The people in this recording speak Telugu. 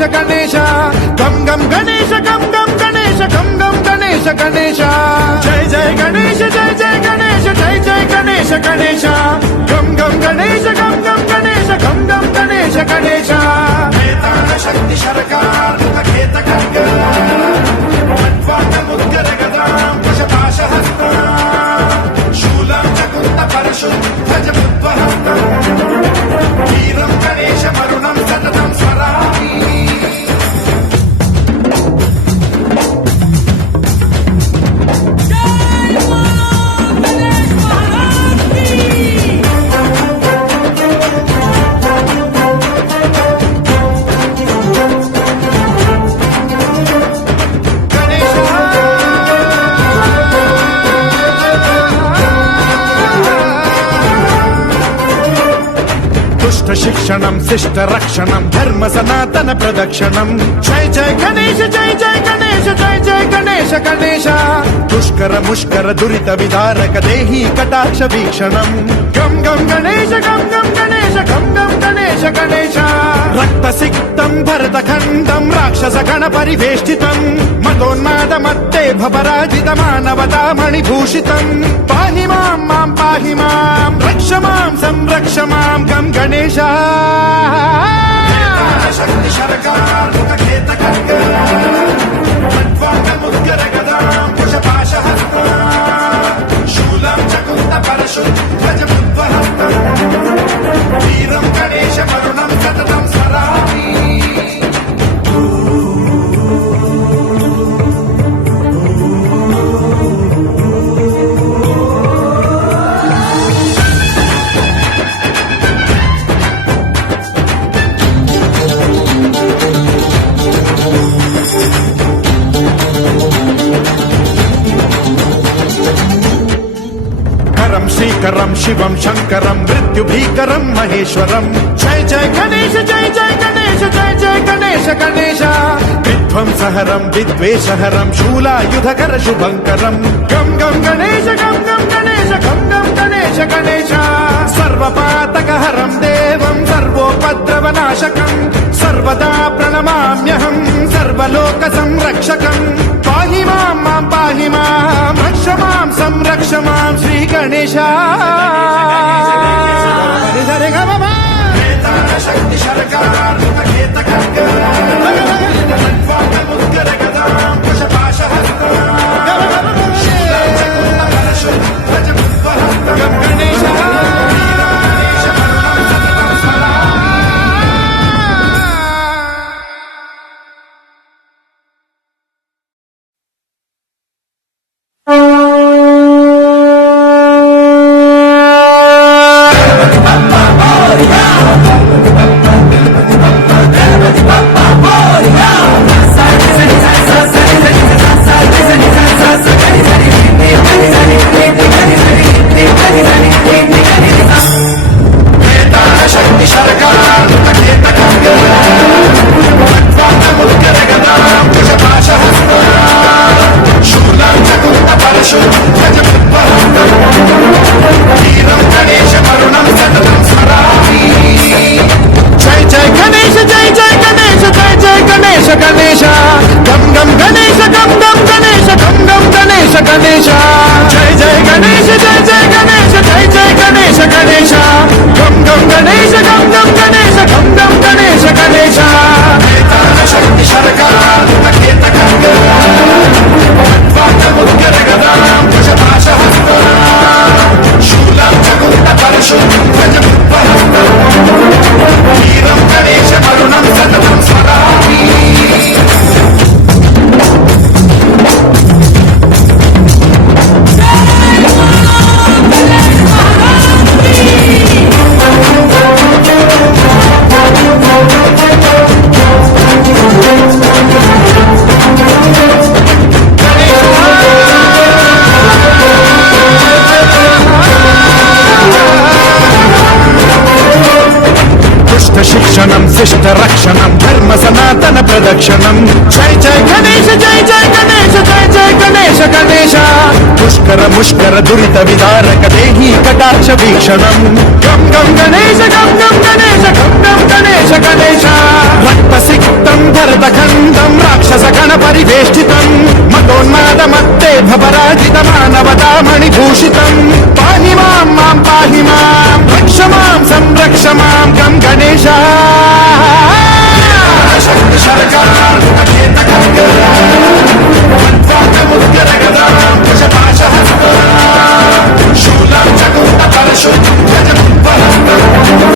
గణేశ గణేశ గం గం గణేశ గం గం గణేశ గం గం గణేశ గణేశ జయ జయ గణేశ జయ జయ గణేశ జయ జయ గణేశ గణేశ గం గం గణేశ గం గం గణేశ గం గం గణేశ గణేశ వేదాన శక్తి శరకార్ ఖేత ఖడ్గ ముద్గర గదాం కుశపాశహస్త శూలం చకుంత పరశు ధ్వజ బుద్ధ్వహస్త వీరం గణేశ వరుణం సతతం స్మరామి శిక్షణం శిష్ట రక్షణం ధర్మ సనాతన ప్రదక్షిణం జయ జయ గణేశ జయ జయ గణేశ జయ జయ గణేశ గణేశ దుష్కర ముష్కర దురిత విదారక దేహి కటాక్ష వీక్షణం గం గం గణేశ గం గం గణేశ గం గం గణేశ గణేశ రక్త సిక్తం భరత ఖండం రాక్షస గణ పరివేష్టితం మతోన్మాద మత్తే భవరాజిత మానవతా మణిభూషితం పాహి మాం మాం పాహి మాం రక్ష మాం సంరక్ష మాం గం గణేశ శక్తి శరకార్ ఖేత ఖడ్గ ముద్గర గదాం కుశపాశహస్త శూలం చకుంత పరశు ధ్వజ బుద్ధ్వహస్త వీరం గణేశ వరుణం సతతం స్మరామి శ్రీకరం శివం శంకరం మృత్యుభీకరం మహేశ్వరం జయ జయ గణేశ జయ జయ గణేశ జయ జయ గణేశ గణేశ విధ్వంసహరం విద్వేషహరం శూలాయుధకర శుభంకరం గం గం గణేశ గం గం గణేశ గం గం గణేశ గణేశ సర్వపాతకహరం దేవం సర్వోపద్రవనాశకం సర్వదా ప్రణమామ్యహం సర్వలోక సంరక్షకం పాహి మాం మాం పాహి మాం రక్ష మాం సంరక్ష మాం శ్రీ గణేశ శక్తి శరకార్ ఖేత ఖడ్గ ముద్గర గదాం కుశపాశహస్త శూలం చకుంత పరశు ధ్వజ బుద్ధ్వహస్త గం గణేశ శిష్ట రక్షణం ధర్మ సనాతన ప్రదక్షిణం జయ జయ గణేశ జయ జయ గణేశ జయ జయ గణేశ గణేశ దుష్కర ముష్కర దురిత విదారక దేహి కటాక్ష వీక్షణం గం గం గణేశ గం గం గణేశ గం గం గణేశ గణేశ రక్త సిక్త భూతం భరతఖండం రాక్షస గణ పరివేష్టితం మతోన్మాదమత్తేధ పరాజిత మానవతామణిభూషితం పాహి మాం మాం పాహి మాం రక్ష మాం సంరక్ష మాం గం గణేశ శక్తి శరకార్